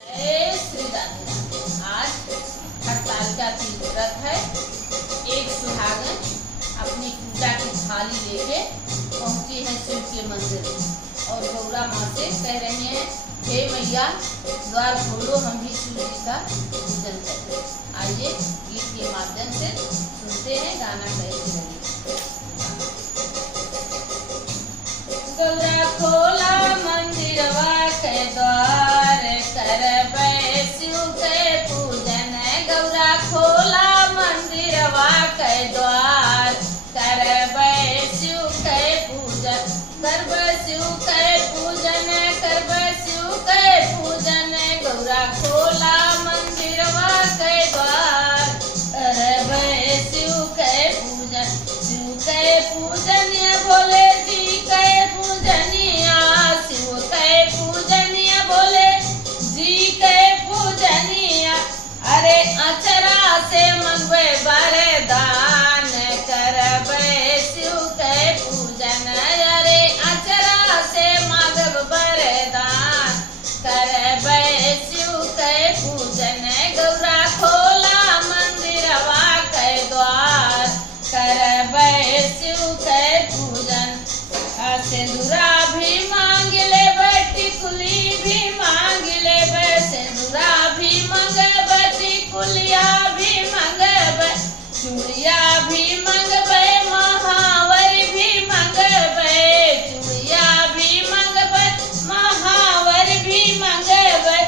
जय श्री राधे। आज हरतालिका की व्रत है। एक सुहागन अपनी पूजा की थाली लेके पहुंची है शिव के मंदिर और गौरा माँ से कह रही हैं, हे मैया द्वार खोलो, हम भी शिव जी का पूजन करें। आइए गीत के माध्यम से सुनते हैं गाना कैसे लगे। गौरा खोला मंदिरवा के द्वार, करबै शिव के पूजन। गौरा खोला मंदिरवा के द्वार, करबै शिव के पूजन। करबै शिव के पूजन, करबै शिव के पूजन। गौरा खोला मंदिरवा के द्वार, करबै शिव के पूजन। शिव के पूजन बोले जी के पूजनिया, शिव के पूजनिया बोले जी के पूजनिया। अरे अचरा से मंगवे वरदान, करबै शिव के पूजन। अरे अचरा से मांगब वरदान, करबै शिव के पूजन। गौरा खोला मंदिरवा के द्वार, करबै शिव के पूजन। सिंदूरा भी मांग लेबै, टिकुली भी मांग लेबै। सिंदूरा भी मंगबै, टिकुलिया भी मंगबै। चूड़िया भी मंगबै, महावर भी मंगबै। चूड़िया भी मंगबै, महावर भी मंगबै।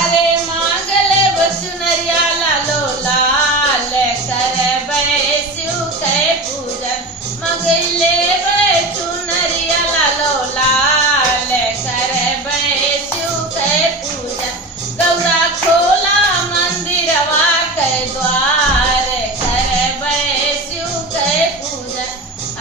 अरे मांग लेबै चुनरिया लालो लाल, करबै शिव के पूजन। मंग लेबै चुनरिया लालो लाल, करबै शिव के पूजन। गौरा खोला मंदिरवा के द्वार, करबै शिव के पूजन।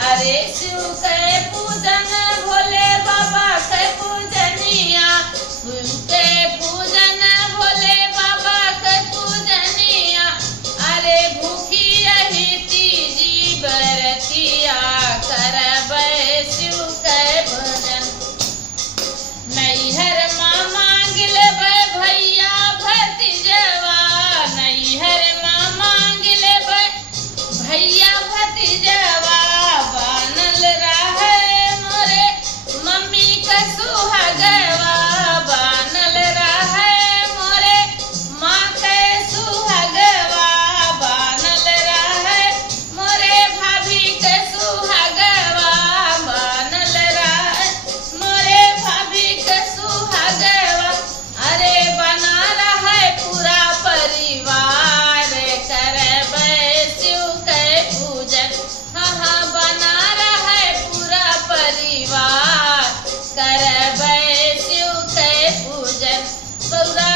अरे शिव के पूजन भोले बाबा के पूजनिया, शिव के पूजन भोले बाबा के पूजनिया। अरे भूखी रही तीजी बरतिया, करबै शिव के भजन। नैहर माँ मांग लेबै भैया भतीजवा, नैहर माँ मांग लेबै भैया भतीजवा। बनल रहे मोरे मम्मी के सुहागवा, बनल रहे मोरे माँ के सुहागवा। बनल रहे मोरे भाभी के सुहागवा, बनल रहे मोरे भाभी के सुहागवा। अरे बना रहे पूरा परिवार, करबै शिव के पूजन। हाँ बना रहे पूरा परिवार, करबै शिव के पूजन। गौरा